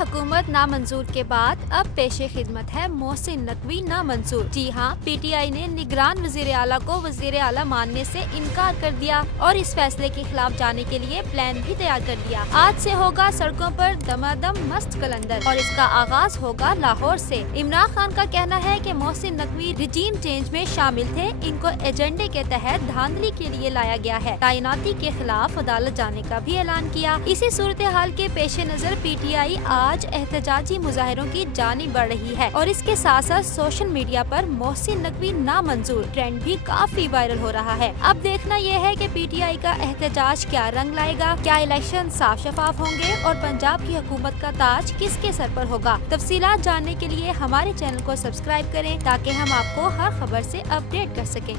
हुकूमत नामंजूर के बाद अब पेशे खिदमत है मोहसिन नकवी नामंजूर। जी हाँ, पीटीआई ने निगरान वजीर आला को वजीर आला मानने से इनकार कर दिया और इस फैसले के खिलाफ जाने के लिए प्लान भी तैयार कर लिया। आज से होगा सड़कों पर दमादम मस्त कलंदर और इसका आगाज होगा लाहौर से। इमरान खान का कहना है कि मोहसिन नकवी रिजीम चेंज में शामिल थे, इनको एजेंडे के तहत धांधली के लिए लाया गया है। तैनाती के खिलाफ अदालत जाने का भी ऐलान किया। इसी सूरत हाल के पेश नजर पीटीआई आज एहतजाजी मुजाहिरों की जानिब बढ़ रही है और इसके साथ साथ सोशल मीडिया पर मोहसिन नकवी नामंजूर ट्रेंड भी काफी वायरल हो रहा है। अब देखना यह है कि पीटीआई का एहतजाज क्या रंग लाएगा, क्या इलेक्शन साफ शफाफ होंगे और पंजाब की हुकूमत का ताज किसके सर पर होगा। तफसीलात जानने के लिए हमारे चैनल को सब्सक्राइब करें ताकि हम आपको हर खबर से अपडेट कर सकें।